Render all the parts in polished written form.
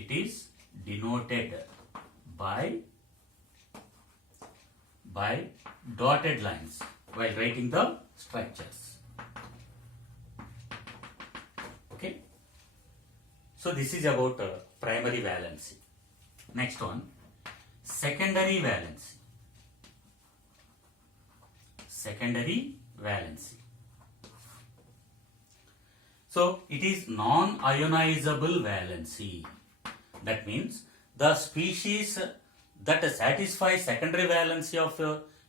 it is denoted by dotted lines while writing the structures. Okay, so this is about primary valency. Next one, secondary valency. Secondary valency. So it is non-ionizable valency. That means the species that satisfy secondary valency of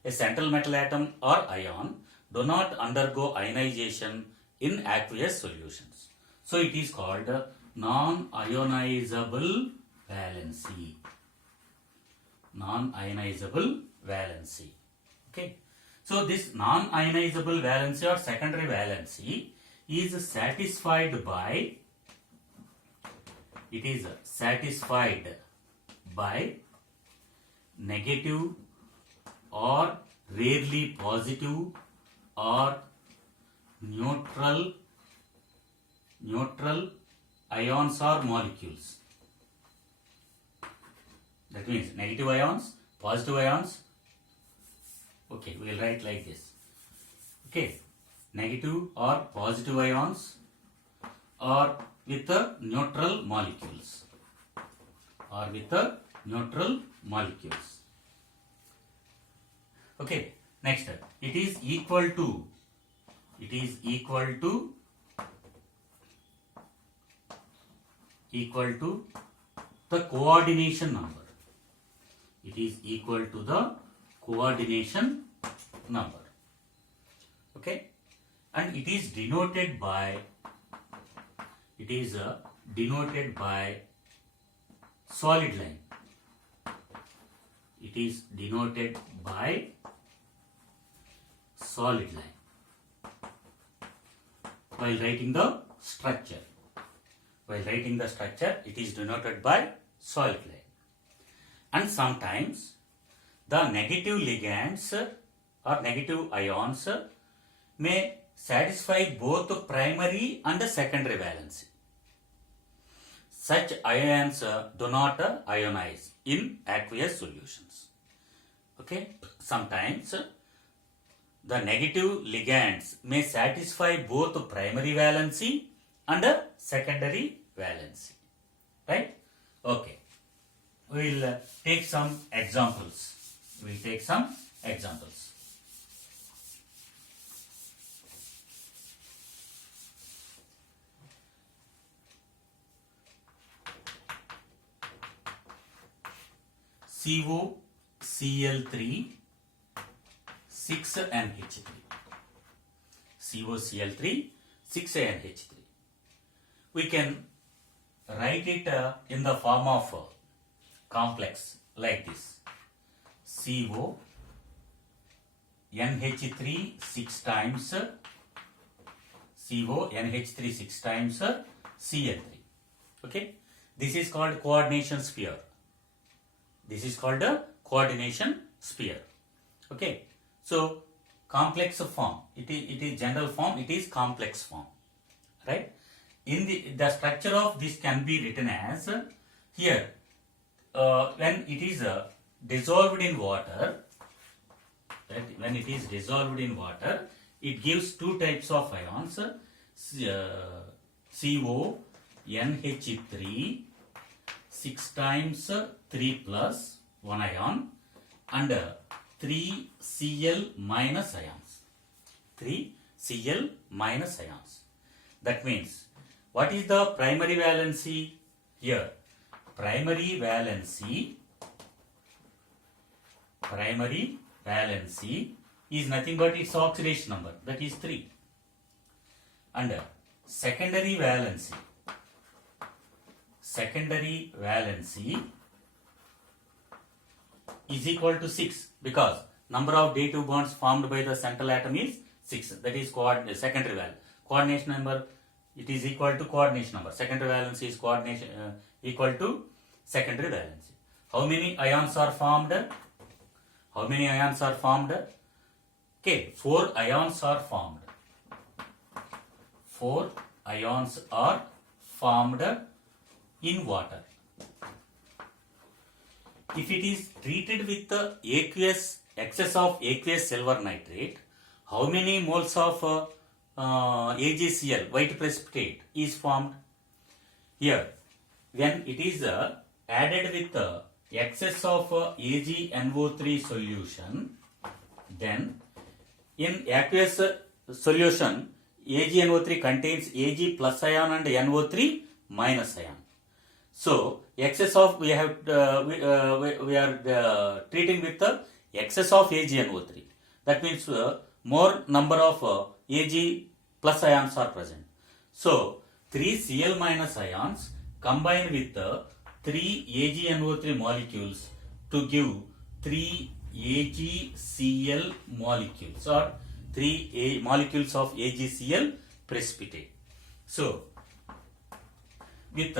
a central metal atom or ion do not undergo ionization in aqueous solutions. So it is called non-ionizable valency. Non-ionizable valency. Okay. So this non-ionizable valency or secondary valency is satisfied by negative or rarely positive or neutral ions or molecules. That means negative ions, positive ions. Okay, we will write like this. Okay, negative or positive ions or with the neutral molecules. Okay, next it is equal to the coordination number. It is equal to the coordination number. Okay, and it is denoted by solid line. It is denoted by solid line while writing the structure. It is denoted by solid line. And sometimes the negative ligands or negative ions may satisfy both primary and secondary valency. Such ions do not ionize in aqueous solutions. Okay, sometimes the negative ligands may satisfy both primary valency and secondary valency. Right? Okay. We will take some examples. COCl3 6NH3. COCl3 6NH3. We can write it in the form of complex like this. CONH3 6 times Cl3. Okay, this is called coordination sphere. Okay, so complex form, it is general form, it is complex form, right? In the structure of this can be written as here when it is dissolved in water, it gives two types of ions, CONH3 6 times 3 plus 1 ion and 3 Cl minus ions. That means, what is the primary valency here? Primary valency is nothing but its oxidation number, that is 3. And secondary valency is equal to 6 because number of dative bonds formed by the central atom is 6. That is secondary valence. Coordination number, it is equal to coordination number. Secondary valency is equal to secondary valency. How many ions are formed? Okay, 4 ions are formed. 4 ions are formed in water. if it is treated with the aqueous excess of aqueous silver nitrate, how many moles of AgCl, white precipitate, is formed? Here, when it is added with excess of AgNO3 solution, then in aqueous solution, AgNO3 contains Ag plus ion and NO3 minus ion. So excess of we are treating with the excess of AgNO3. That means more number of Ag plus ions are present. So 3 Cl minus ions combine with 3 AgNO3 molecules to give 3 AgCl molecules or 3 molecules of AgCl precipitate. So with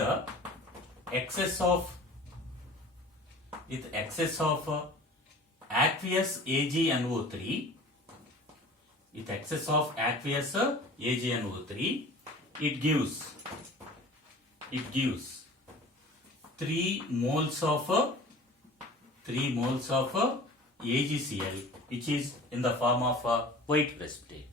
excess of aqueous AgNO3, with excess of aqueous AgNO3, it gives 3 moles of AgCl, which is in the form of white precipitate.